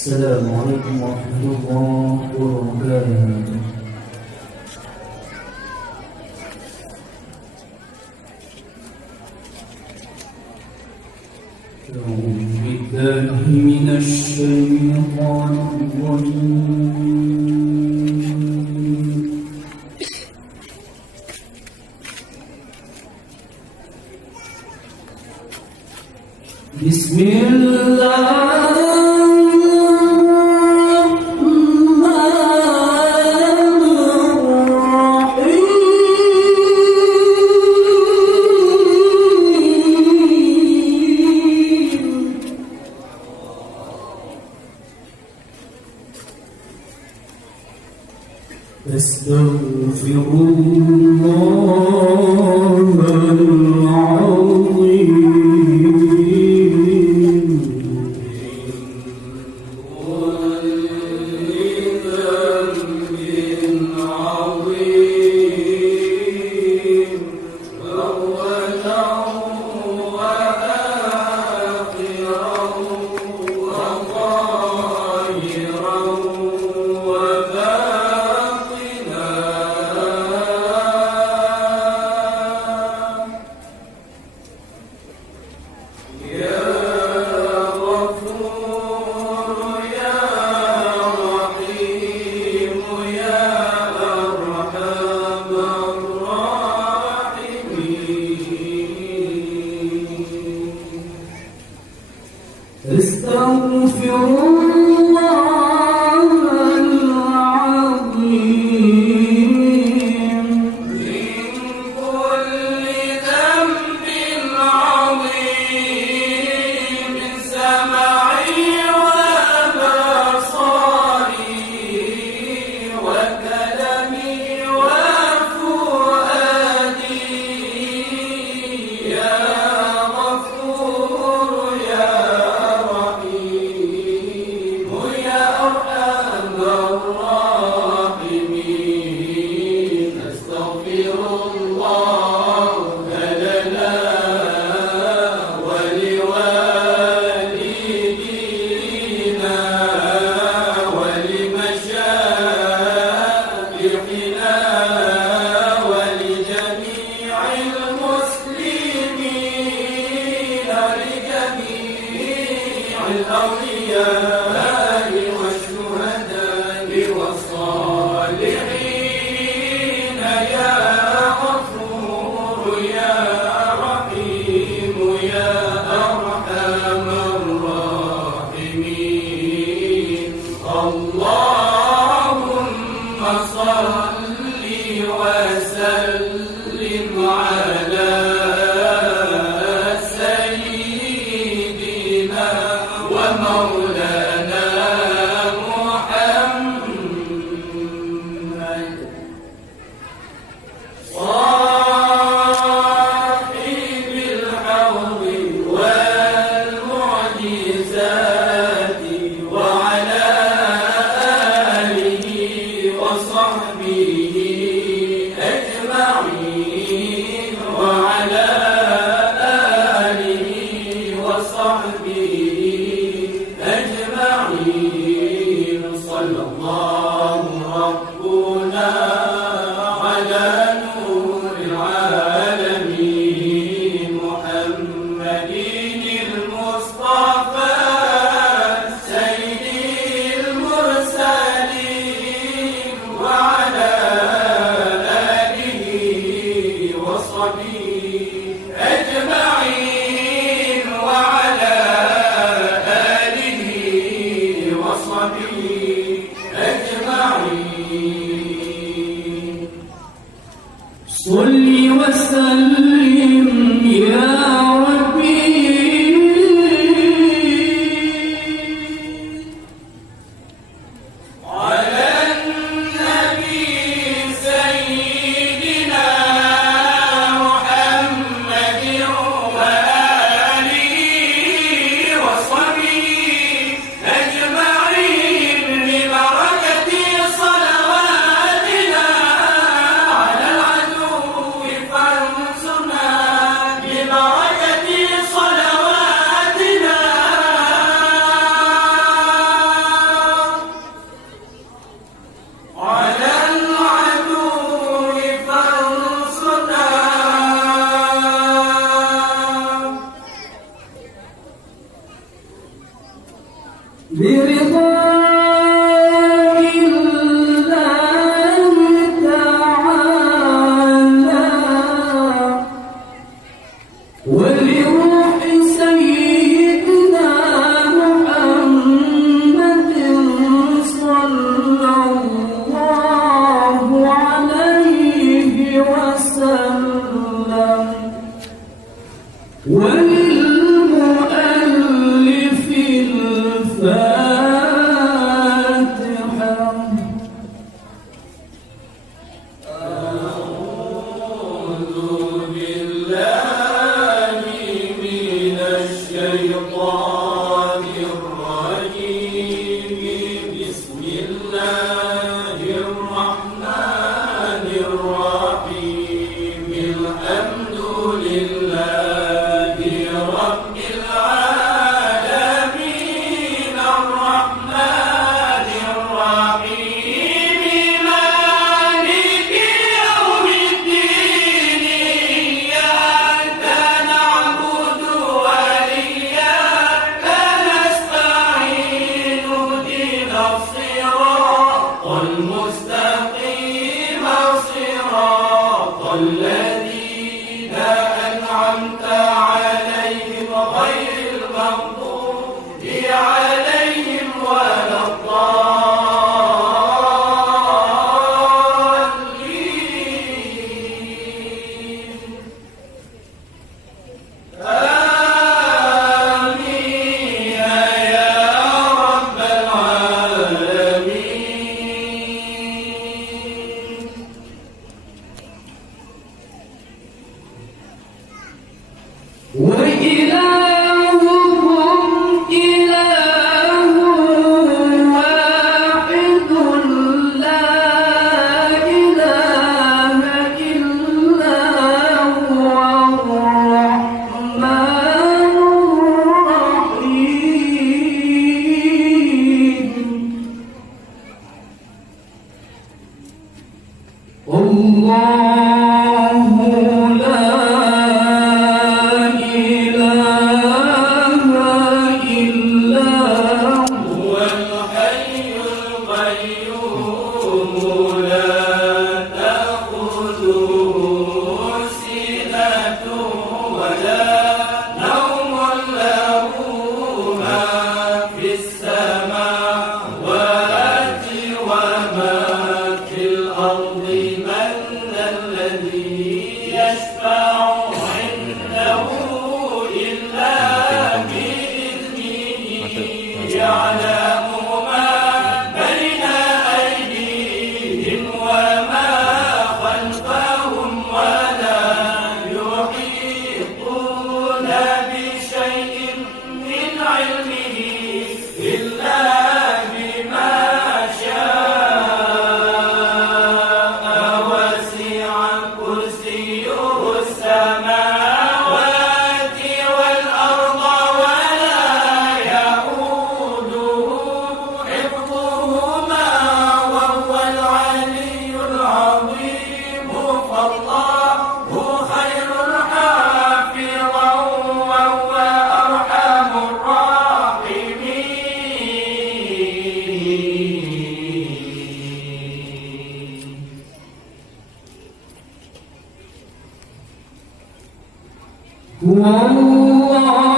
السلام عليكم ورحمة الله وبركاته. أعوذ بالله من الشيطان الرجيم. بسم الله أستغفر الله العظيم أستغفر الله العظيم من كل ذنب عظيم، سمعي وبصري وكلمي وفؤادي، يا غفور يا الأولياء والشهداء والصالحين، يا غفور يا رحيم يا أرحم الراحمين. اللهم صل وسلم على مولانا محمد صاحب الحوض والمعجزات، وعلى آله وصحبه أجمعين، وعلى آله وصحبه أجمعين. صلى الله ربنا على نور العالمين محمد المصطفى سيد المرسلين، وعلى آله وصحبه أجمعين، وعلى أجمعين. صل وسلم يا ربي على النبي سيدنا محمد وآله وصحبه أجمعين، ببركة صلواتنا على العدو فانصرنا، ببركة وسلم. وللمؤلف الفاتحة. أعوذ بالله من الشيطان الرجيم. بسم الله الرحمن الرحيم. الحمد لله رب العالمين الرحمن الرحيم مالك يوم الدين. إياك نعبد وإياك نستعين. اهدنا الصراط المستقيم صراط الذين أنعمت عليهم غير المغضوب عليهم ولا الضالين. آمين يا رب العالمين. وإلهكم إله واحد لا إله إلا هو الرحمن الرحيم. الله لا إله إلا هو الحي القيوم لا تأخذه سنة ولا نوم. له ما في السماوات وما في الأرض. من ذا الذي يشفع عنده إلا بإذنه. يعلم ما بين أيديهم وما خلفهم ولا يحيطون بشيء من علمه إلا بما شاء. وسع كرسيه السماوات والأرض ولا يئوده حفظهما وهو العلي العظيم. فالله خير حافظا وهو أرحم الراحمين. هو الله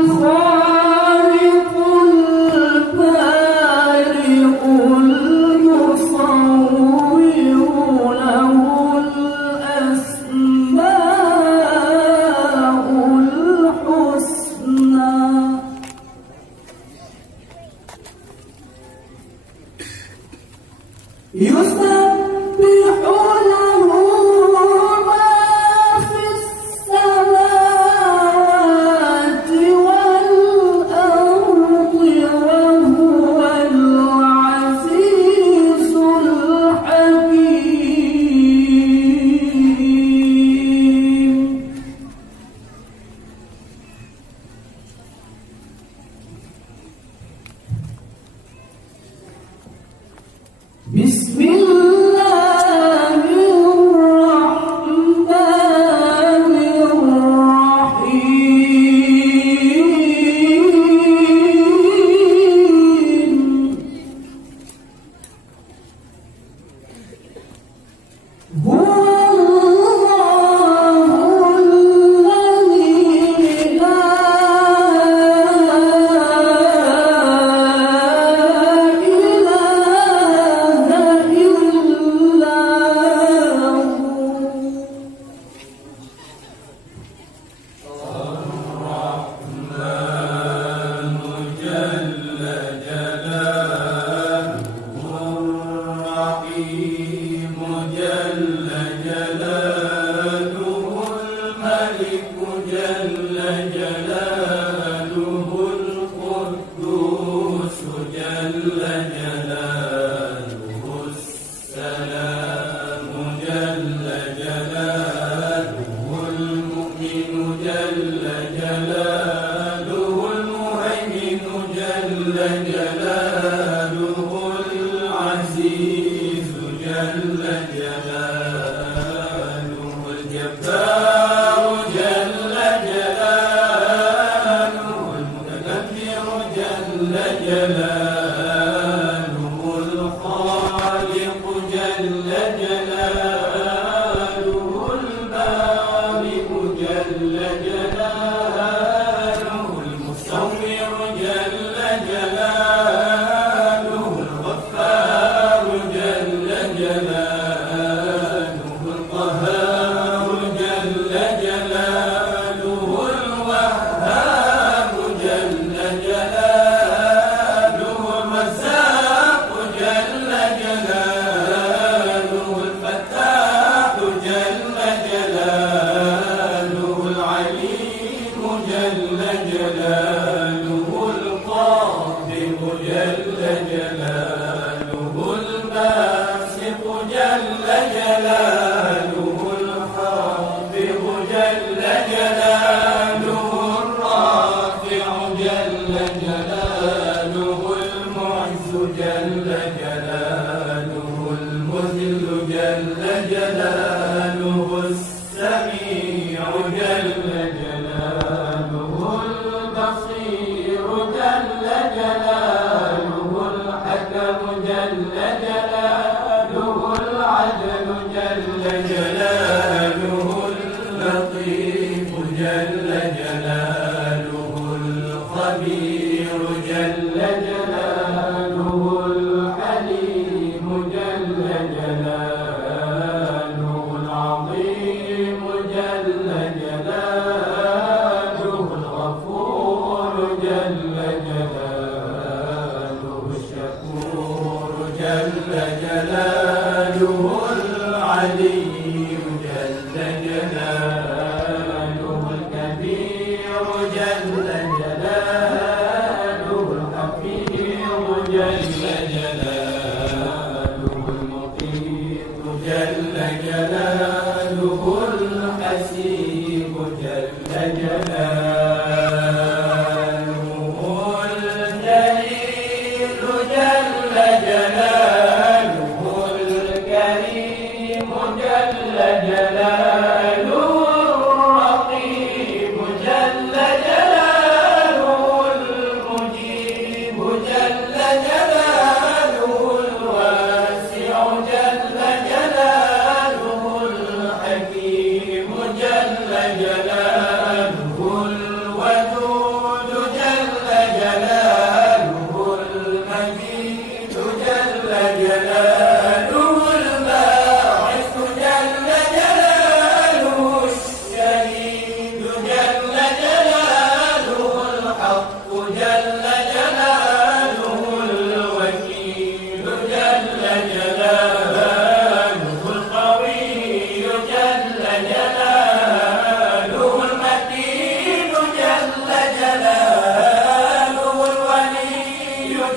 الخالق البارئ المصور. له الأسماء الحسنى. يسبح له ما في السماوات جلاله السميع جل جلاله البصير جل جلاله الحكم جل جلاله العدل جل جلاله اللطيف جل جلاله الخبير جل جلاله الحليم جل جلاله العظيم جل جلاله الغفور جل جلاله الشكور جل جلاله العلي جل جلاله الكبير جل جلاله الحفيظ جل جلاله المقيت جل جلاله الحسيب جل جلاله الجليل جل جلاله الكريم جل جلاله الرقيب جل جلاله المجيب جل جلاله الواسع جل جلاله الحكيم جل جلاله الودود جل جلاله المجيد جل جلاله الباعث جل جلاله الشهيد جل جلاله الحق جل جلاله الوكيل جل جلاله القوي جل جلاله المتين جل جلاله الولي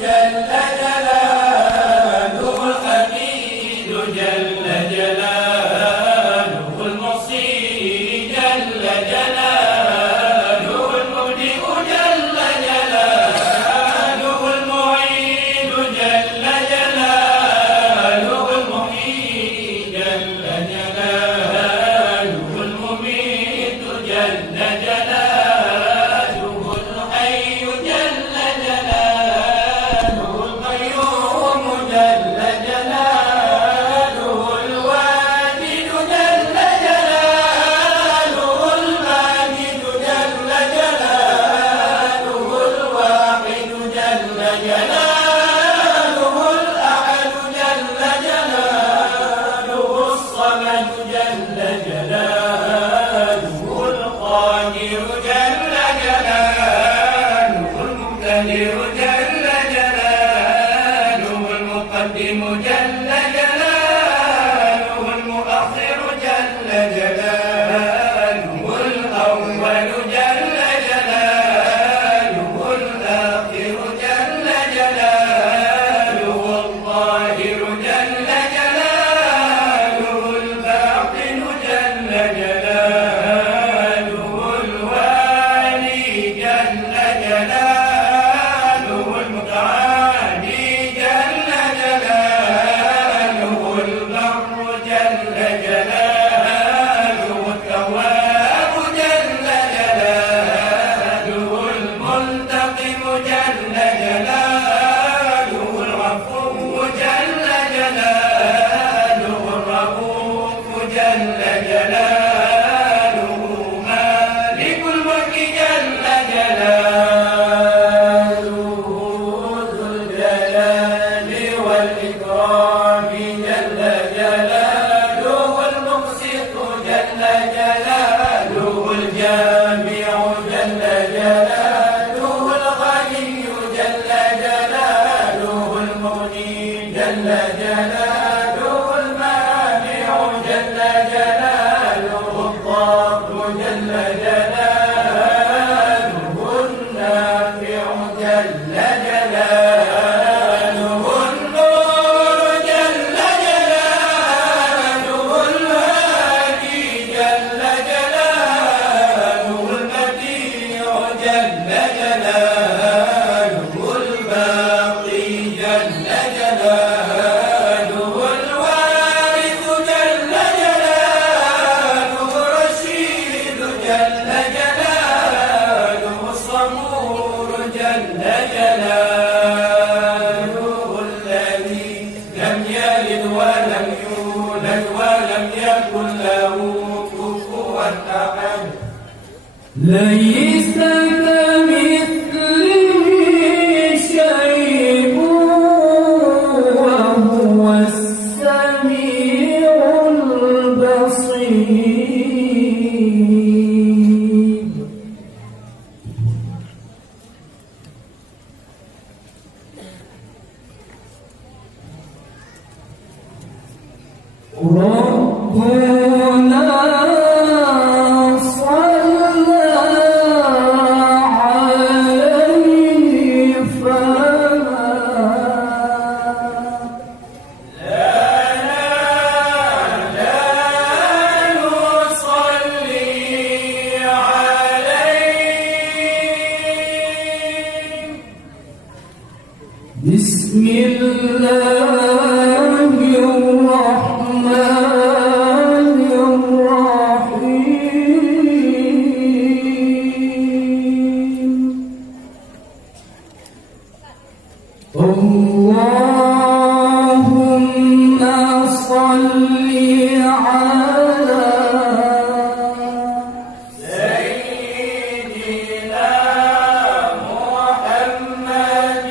جل جلاله الحميد جل جلاله المصير جل جلاله المبدئ جل جلاله المعيد جل جلاله المحيي جل جلاله المميت جل جلاله الحي جل جلاله القيوم جل جلاله الواجد جل جلاله الماجد جل جلاله الواحد جل جلاله الأحد جل جلاله الصمد جل جلاله القادر جل جلاله المقتدر جل جلاله المقدم جل جلاله المؤخر جل جلاله الأول جل جلاله الآخر جل جلاله الظاهر جل جلاله الباطن جل جلاله الوالي جل جلاله المتعالي جل جلاله البر جل جلاله التواب جل جلاله المنتقم جل جلاله العفو جل جلاله الرؤوف جل جلاله مالك الملك جل جلاله ذو الجلال والإكرام جل جلاله المقسط جل جلاله الجامع جل جلاله الغني جل جلاله المغني جل جلاله المانع جل جلاله ولم يكن له كفوا أحد ليس كمثله شيء وهو السميع البصير ربنا صلى عليه فما نصلي عليه بسم الله الرحمن الرحيم اللهم صل على سيدنا محمد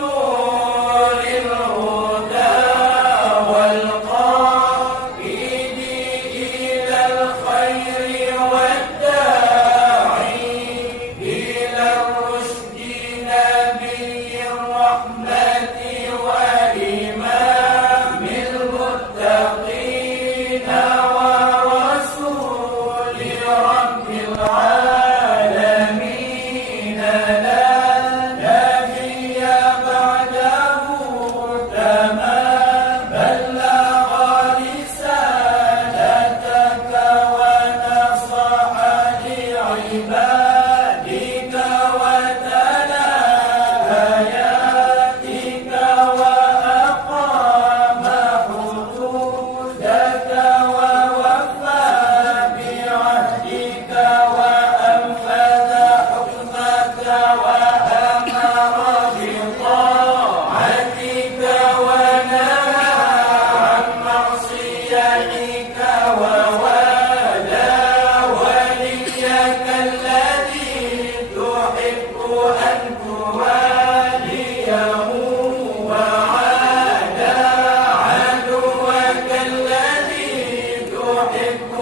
نور الهدى والقائد إلى الخير والداعي إلى الرشد نبي الرحمة وإمام المتقين ورسول رب العالمين لا نبي بعده كما بلغ رسالتك ونصح لعبادك وتلا آياتك وأقام حدودك ووفى بعهدك وأنفذ حكمك وأمر بطاعتك ونهى عن معصيتك ووالى وليك الذي تحب أن تواليه وعادى عدوك الذي تحب